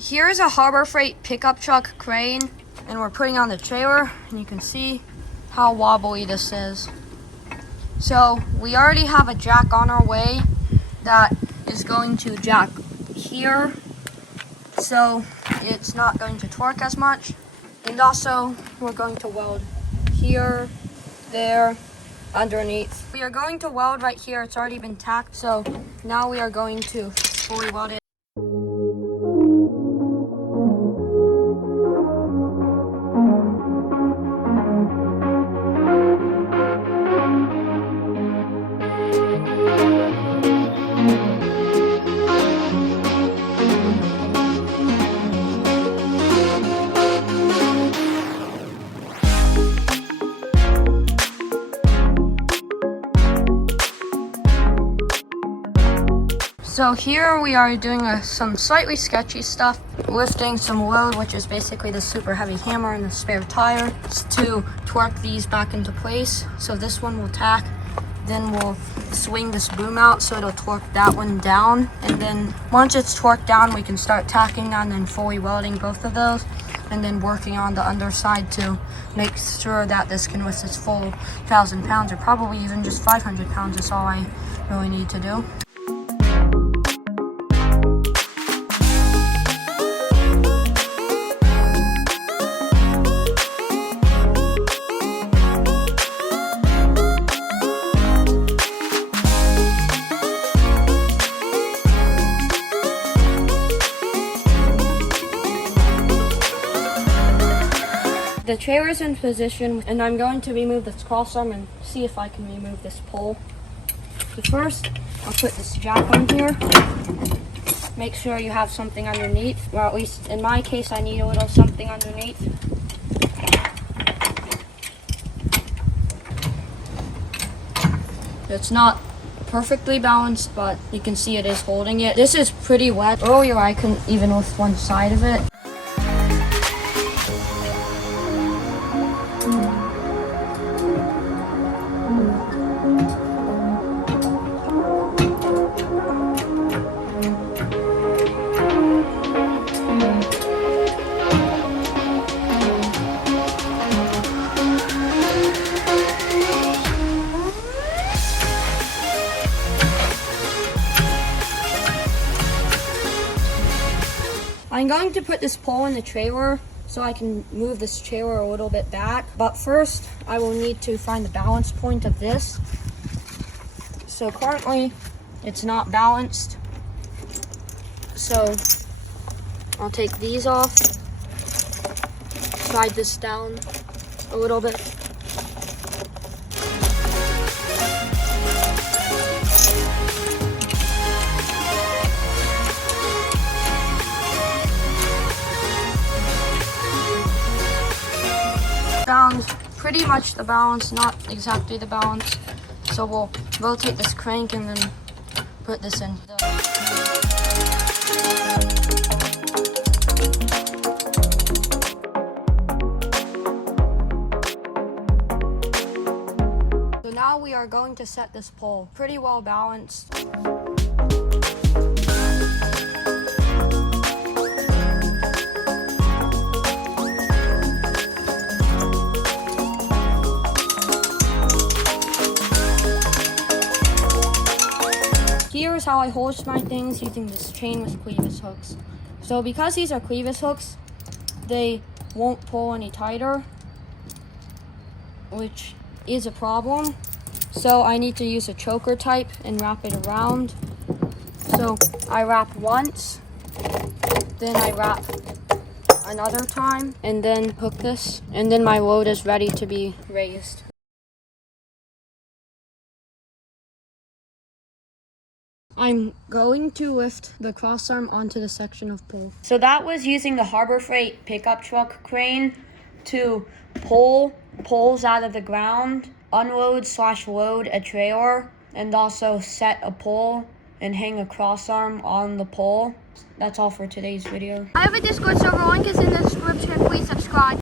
Here's a Harbor Freight pickup truck crane, and we're putting on the trailer, and you can see how wobbly this is. So we already have a jack on our way that is going to jack here, so it's not going to torque as much. And also we're going to weld here, there, underneath. We are going to weld right here. It's already been tacked, so now we are going to fully weld it. So here we are doing some slightly sketchy stuff, lifting some load, which is basically the super heavy hammer and the spare tire, to torque these back into place. So this one will tack, then we'll swing this boom out so it'll torque that one down. And then once it's torqued down, we can start tacking on and fully welding both of those, and then working on the underside to make sure that this can lift its full 1,000 pounds, or probably even just 500 pounds is all I really need to do. The trailer's in position, and I'm going to remove this cross arm and see if I can remove this pole. So first, I'll put this jack on here. Make sure you have something underneath, or at least in my case, I need a little something underneath. It's not perfectly balanced, but you can see it is holding it. This is pretty wet. Earlier, I couldn't even lift one side of it. I'm going to put this pole in the trailer so I can move this trailer a little bit back. But first, I will need to find the balance point of this. So currently, it's not balanced. So I'll take these off, slide this down a little bit. Found pretty much the balance, not exactly the balance. So we'll rotate this crank and then put this in. So now we are going to set this pole pretty well balanced. Here's how I hoist my things using this chain with clevis hooks. So because these are clevis hooks, they won't pull any tighter, which is a problem. So I need to use a choker type and wrap it around. So I wrap once, then I wrap another time, and then hook this, and then my load is ready to be raised. I'm going to lift the cross arm onto the section of pole. So that was using the Harbor Freight pickup truck crane to pull poles out of the ground, unload/load a trailer, and also set a pole and hang a cross arm on the pole. That's all for today's video. I have a Discord server, link is in the description. Please subscribe.